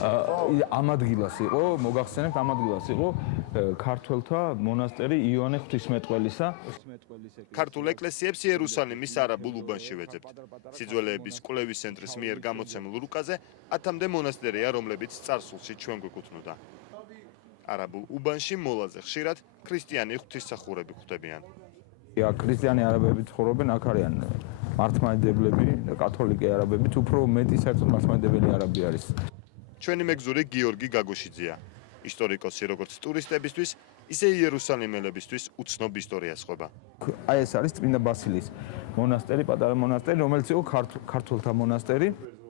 ამ ადგილას იყო, მოგახსენებთ, ამ ადგილას იყო ქართველთა მონასტერი იოანე ღვთისმეტყველისა. ქართულ ეკლესიებს იერუსალიმის არაბულ უბანში ვეძებთ. სიძველეების კვლევის ცენტრის მიერ გამოცემულ რუკაზე 10-მდე მონასტერია, რომლებიც წარსულში ჩვენ გვეკუთვნოდა. არაბულ უბანში მოლაზე ხშირად ქრისტიანი ღვთისმსახურები ხვდებიან. ქრისტიანი არაბები ცხოვრობენ, აქ არიან მართლმადიდებლები და კათოლიკე არაბებიც, უფრო მეტი საერთოდ მართლმადიდებელი არაბი არის. ჩვენი მეგზური გიორგი გაგოშიძეა. ისტორიკოსი როგორც ტურისტებისთვის, ისე იერუსალიმელებისთვის უცნობ ისტორიას ხვება. აი ეს არის წმინდა ბასილის მონასტერი, პატარა მონასტერი, რომელიც იყო ქართველთა მონასტერი.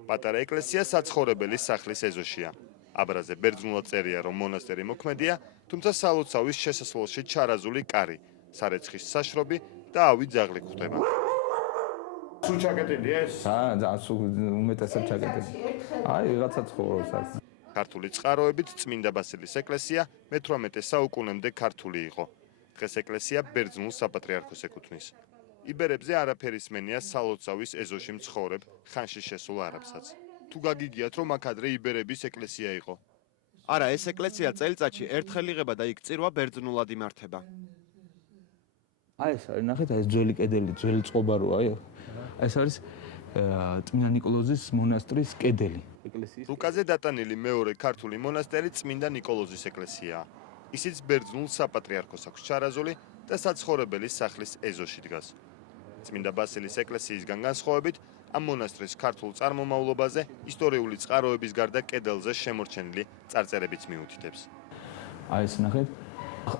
პატარა ეკლესია საცხოვრებელი სახლის ეზოშია. აბრაზე ბერძნულად წერია, რომ მონასტერი მოქმედია, თუმცა სალოცავის შესასვლელში ჩარაზული კარი, სარეცხის საშრობი და ავი ძაღლი გვხვდება. სულ ჩაკეტილია ეს? უმეტესად ჩაკეტილი. აი, ვიღაცა ცხოვრობს აქ. ქართული წყაროებით წმინდა ბასილის ეკლესია მე-18 საუკუნემდე ქართული იყო. დღეს ეკლესია ბერძნულ საპატრიარქოს ეკუთვნის. იბერებზე არაფერი სმენია სალოცავის ეზოში მცხოვრებ ხანში შესულ არაბსაც. თუ გაგიგიათ, რომ აქ ადრე იბერების ეკლესია იყო? არა, ეს ეკლესია წელიწადში ერთხელ იღება და იქ წირვა ბერძნულად იმართება. აი ეს არის, ნახეთ, ეს ძველი კედელი, ძველი წყობა როა, აი. ეს არის წმინდა ნიკოლოზის მონასტრის კედელი. რუკაზე დატანილი მეორე ქართული მონასტერი წმინდა ნიკოლოზის ეკლესიაა. ისიც ბერძნულ საპატრიარქოს აქვს ჩარაზული და საცხოვრებელი სახლის ეზოში დგას. წმინდა ბასილის ეკლესიისგან განსხვავებით, ამ მონასტრის ქართულ წარმომავლობაზე ისტორიული წყაროების გარდა კედელზე შემორჩენილი წარწერებიც მიუთითებს. აი ეს ნახეთ,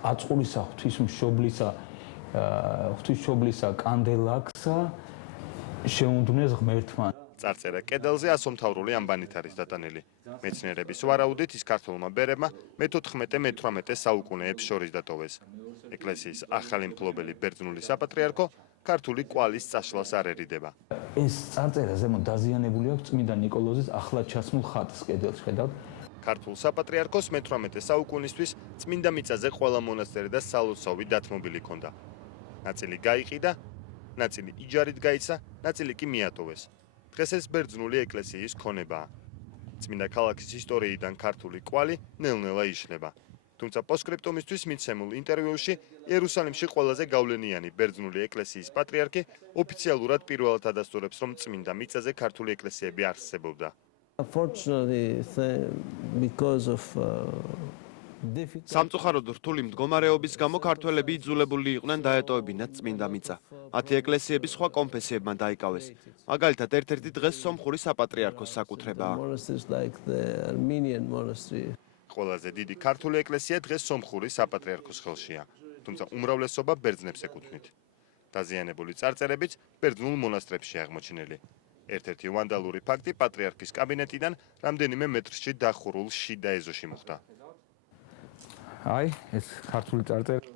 აწყურისა, ღვთისმშობლისა კანდელაკსა შეუნდნეს ღმერთმა. წარწერა კედელზე ასომთავრული ამბანით არის დატანილი. მეცნიერების ვარაუდით ის ქართველმა ბერებმა მე-14-მე-18 საუკუნეებს შორის დატოვეს. ეკლესიის ახალი მფლობელი ბერძნული საპატრიარქო ქართული კვალის წაშლას არ ერიდება. ეს წარწერა ზემოთ დაზიანებული აქვს წმინდა ნიკოლოზის ახლად ჩასმულ ხატს კედელში, ხედავთ? ქართულ საპატრიარქოს მე-18 საუკუნისთვის წმინდა მიწაზე ყველა მონასტერი და სალოცავი დათმობილი ჰქონდა. ნაწილი გაიყიდა, ნაწილი იჯარით გაიცა, ნაწილი კი მიატოვეს. დღეს ეს ბერძნული ეკლესიის ქონებაა. წმინდა ქალაქის ისტორიიდან ქართული კვალი ნელ-ნელა იშლება. თუმცა პოსტსკრიპტუმისთვის მიცემულ ინტერვიუში იერუსალიმში ყველაზე გავლენიანი ბერძნული ეკლესიის პატრიარქი ოფიციალურად პირველად ადასტურებს, რომ წმინდა მიწაზე ქართული ეკლესიები არსებობდა. სამწუხაროდ რთული მდგომარეობის გამო ქართველები იძულებული იყვნენ დაეტოვებინათ წმინდა მიწა. 10 ეკლესიები სხვა კონფესიებმა დაიკავეს. მაგალითად, ერთ-ერთი დღეს სომხური საპატრიარქოს საკუთრებაა. ყველაზე დიდი ქართული ეკლესია დღეს სომხური საპატრიარქოს ხელშია, თუმცა უმრავლესობა ბერძნებს ეკუთვნით. დაზიანებული წარწერებიც ბერძნულ მონასტრებში აღმოჩენილი. ერთ-ერთი ვანდალური ფაქტი პატრიარქის კაბინეტიდან რამდენიმე მეტრში დახურულ შიდა ეზოში მოხდა. აი, ეს ქართული წარწერა.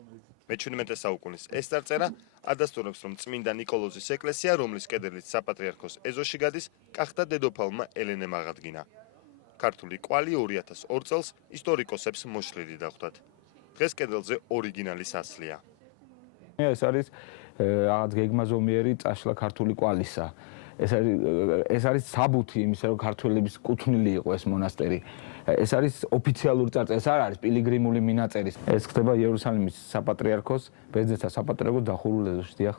მე-17 საუკუნის ეს წარწერა ადასტურებს, რომ წმინდა ნიკოლოზის ეკლესია, რომლის კედელიც საპატრიარქოს ეზოში გადის, კახთა დედოფალმა ელენემ აღადგინა. ქართული კვალი 2002 წელს ისტორიკოსებს მოშლილი დახვდათ. დღეს კედელზე ორიგინალის ასლია. ეს არის რაღაც გეგმაზომიერი წაშლა ქართული კვალისა. ეს არის საბუთი იმისა, რომ ქართველების კუთვნილი იყო ეს მონასტერი. ეს არის ოფიციალური წარწერა, ეს არ არის პილიგრიმული მინაწერი. ეს ხდება იერუსალიმის საპატრიარქოს, ბერძენთა საპატრიარქოს დახურულ ეზოში, დიახ.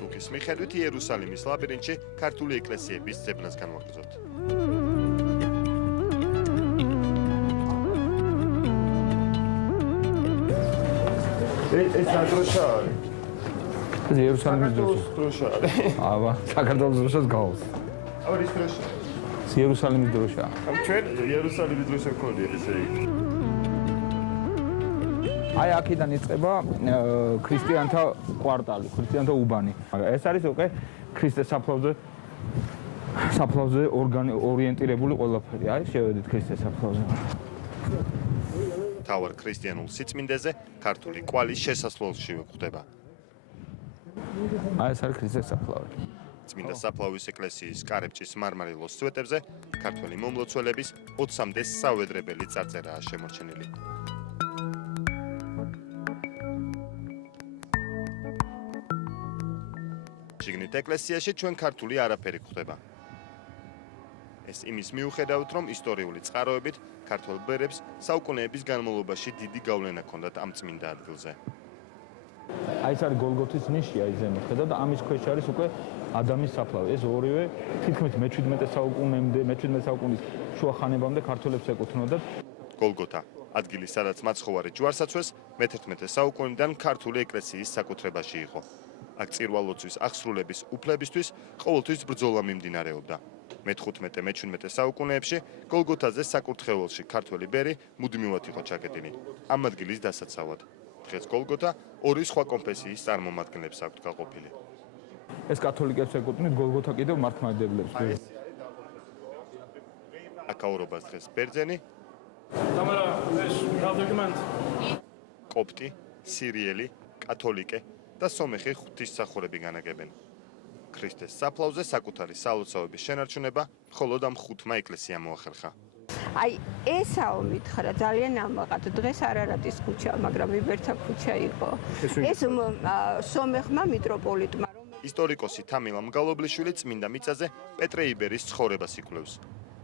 რუკის მიხედვით იერუსალიმის ლაბირინთში ქართული ეკლესიების ძებნას განვაგრძობთ. ეს დროშა არის. ეს იერუსალიმის დროშა არის. აბა, საქართველოს დროშას გავს. აბა ის დროშა. იერუსალიმის დროშა. ჩვენ იერუსალიმის დროშა გქონია ესე იგი. აი აქედან იწყება ქრისტიანთა კვარტალი, ქრისტიანთა უბანი. ეს არის უკვე ქრისტეს საფლავზე ორიენტირებული ყველაფერი. აი შევედით ქრისტეს საფლავზე. თავარ ქრისტიანულ სიწმინდეზე ქართული კვალის შესასვლელში გვხვდება. აი ეს არის ქრისტეს საფლავი. წმინდა საფლავის ეკლესიის კარებჭის მარმარილოს სვეტებზე ქართველი მომლოცველების 20-მდე სავედრებელი წარწერაა შემორჩენილი. შიგნით ამით ეკლესიაში ჩვენ ქართული არაფერი გვხვდება. ეს იმის მიუხედავად, რომ ისტორიული წყაროებით ქართველ ბერებს საუკუნეების განმავლობაში დიდი გავლენა ჰქონდათ ამ წმინდა ადგილზე. აი ეს არის გოლგოთის ნიში, აი ზემოთ ხედავ და ამის ქვეშ არის უკვე ადამის საფლავი. ეს ორივე თითქმის მე-17 საუკუნემდე, მე-17 საუკუნის შუა ხანებამდე ქართველებს ეკუთვნოდათ. გოლგოთა, ადგილი, სადაც მაცხოვარი ჯვარსაცვეს მე-11 საუკუნიდან ქართული ეკლესიის საკუთრებაში იყო. აქ წირვალოცვის აღსრულების უფლებისთვის ყოველთვის ბრძოლა მიმდინარეობდა. მე-15, მე-17 საუკუნეებში გოლგოთაზე საკურთხეველში ქართველი ბერი მუდმივად იყო ჩაკეტილი. ამ ადგილის დასაცავად. დღეს გოლგოთა ორი სხვა კონფესიის წარმომადგენლებს აქვთ გაყოფილი. ეს კათოლიკებს ეკუთვნით, გოლგოთა კიდევ მართლმადიდებლებს. აკაურობას დღეს ბერძენი, კოპტი, სირიელი, კათოლიკე და სომეხი ღვთისმსახურები განაგებენ. ქრისტეს საფლავზე საკუთარი სალოცავების შენარჩუნება მხოლოდ ამ 5-მა ეკლესიამ მოახერხა. აი ესაო მითხრა ძალიან ამაყად დღეს არარატის ქუჩა, მაგრამ იბერთა ქუჩა იყო. ეს სომეხმა მიტროპოლიტმა ისტორიკოსი თამილ მგალობლიშვილი წმინდა მიწაზე პეტრე იბერის ცხოვრებას იკვლევს.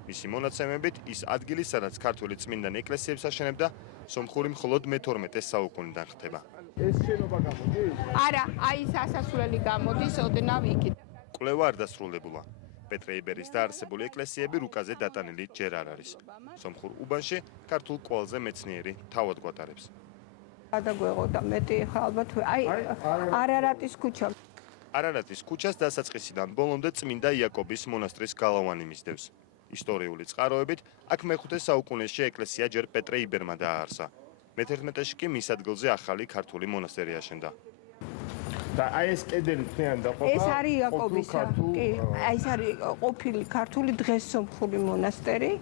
მისი მონაცემებით ის ადგილი, სადაც ქართული წმინდანი ეკლესიებს აშენებდა, სომხური მხოლოდ მე-12 საუკუნიდან ხდება. ეს შენობა გამოდის? არა, აი ეს ასასვლელი გამოდის ოდნავ იქით. კვლევა არ დასრულებულა. პეტრე იბერის დაარსებული ეკლესიები რუკაზე დატანილი ჯერ არ არის. სომხურ უბანში ქართულ კვალზე მეცნიერი თავად გვატარებს. გადაგვეღოდა მეტი ხა ალბათ აი არარატის ქუჩა. არარატის ქუჩას დასაწყისიდან ბოლომდე წმინდა იაკობის მონასტრის გალავანი მისდევს. ისტორიული წყაროებით, აქ მე-5 საუკუნეში ეკლესია ჯერ პეტრე იბერმა დააარსა. მე-11-ში კი მის ადგილზე ახალი ქართული მონასტერი აშენდა. და აი ეს კედელი თქვენ დაყოფა. ეს არის იაკობისა. კი, აი ეს არის ყოფილი ქართული დღეს სომხური მონასტერი.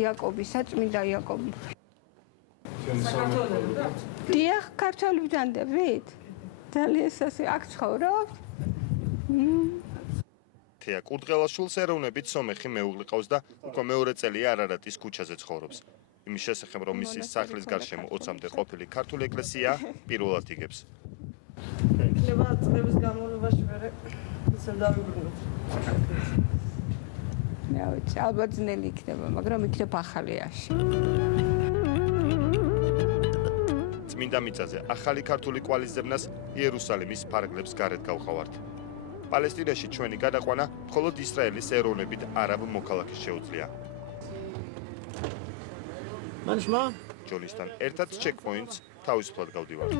იაკობისა, წმინდა იაკობი. დიახ, ქართველებიდან დავით. ძალიან სასი აქ ცხოვრობთ. თეა კურდღელაშვილს ეროვნებით სომეხი მეუღლე ყავს და უკვე მეორე წელია არარატის ქუჩაზე ცხოვრობს. იმის შესახებ, რომ მისი სახლის გარშემო 20-მდე ყოფილი ქართული ეკლესია პირველად იგებს. იქნება წლების განმავლობაში ვერე ისე დავიბრუნოთ. მე ვიცი, ალბათ ძნელი იქნება, მაგრამ იქნება ახალიაში. წმინდა მიწაზე ახალი ქართული კვალის ზებნას იერუსალიმის ფარგლებს გარეთ გავყავართ. პალესტინაში ჩვენი გადაყვანა მხოლოდ ისრაელის ეროვნებით არაბ მოქალაქეს შეუძლია. მანშმა ჯონისთან ერთად ჩეკპოინტს თავისუფლად გავდივართ.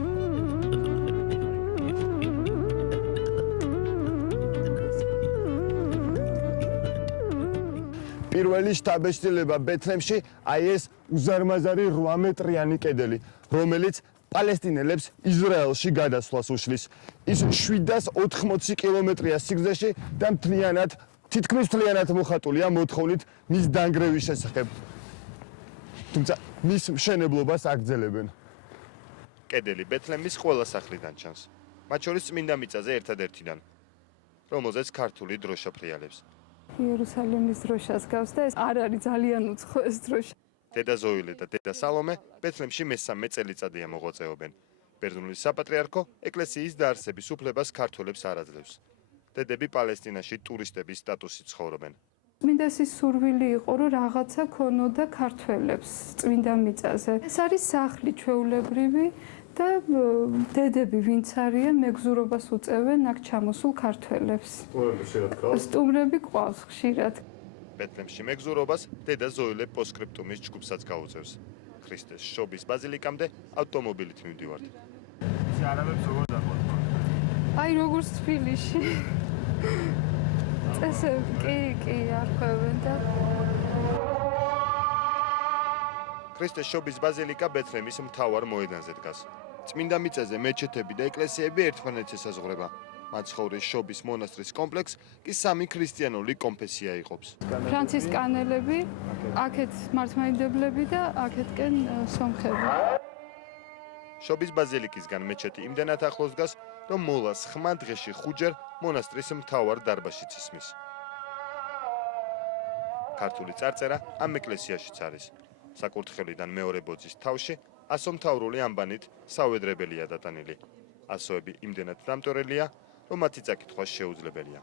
პირველი შთაბეჭდილება ბეთლემში აი ეს უზარმაზარი 8 მეტრიანი კედელი, რომელიც პალესტინელებს ისრაელში გადასვლას უშლის. ის 780 კილომეტრია სიგრძეში და თითქმის მთლიანად მოხატულია მოთხოვნით მის დანგრევის შესახებ. თუმცა მის მშენებლობას აგრძელებენ. კედელი ბეთლემის ყველა სახლიდან ჩანს. მათ შორის წმინდა მიწაზე ერთადერთიდან, რომელზეც ქართული დროშა ფრიალებს. იერუსალიმის დროშას გავს და ეს არ არის ძალიან უცხო ეს დროშა. დედა ზოილე და დედა სალომე ბეთლემში მე-3 წელიწადია მოღვაწეობენ. ბერძნულის საპატრიარქო ეკლესიის დაარსების უფლებას ქართველებს არ აძლევს. დედები პალესტინაში ტურისტების სტატუსით ცხოვრობენ. წმინდასის სურვილი იყო, რომ რაღაცა ქონოდა ქართველებს წმინდა მიწაზე. ეს არის სახლი ჩვეულებრივი და დედები ვინც არიან მეგზურობას უწევენ აქ ჩამოსულ ქართველებს. სტუმრები ყავს ხშირად. ბეთლემში მეგზურობას დედა ზოილე პოსკრიპტუმის ჯგუფსაც გაუწევს. ქრისტეს შობის ბაზილიკამდე ავტომობილით მივდივართ. ეს არაბებს როგორ დაყვება? აი როგორც თბილისში. წესები კი არ ხვევენ და ქრისტეს შობის ბაზილიკა ბეთლემის მთავარ მოედანზე დგას. წმინდა მიწაზე მეჩეთები და ეკლესიები ერთმანეთს ესაზღვრება. მაცხოვრის შობის მონასტრის კომპლექს კი 3 ქრისტიანული კონფესია იყოფს. ფრანცისკანელები, აქეთ მართლმადიდებლები და აქეთკენ სომხები. შობის ბაზილიკისგან მეჩეთი იმდენად ახლოს დგას, რომ მოლას ხმა დღეში 5 ჯერ მონასტრის მთავარ დარბაზშიც ისმის. ქართული წარწერა ამ ეკლესიაშიც არის. საკურთხევლიდან მეორე ბოძის თავში ასომთავრული ამბანით სავედრებელია დატანილი. ასოები იმდენად დამტვერელია, რომ მათი წაკითხვა შეუძლებელია.